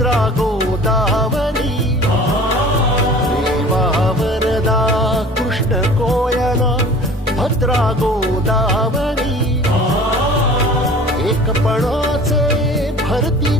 भद्रा गोदावरी देवा वरदा कृष्ण कोयना भद्रा गोदावरी एकपणाचे भरती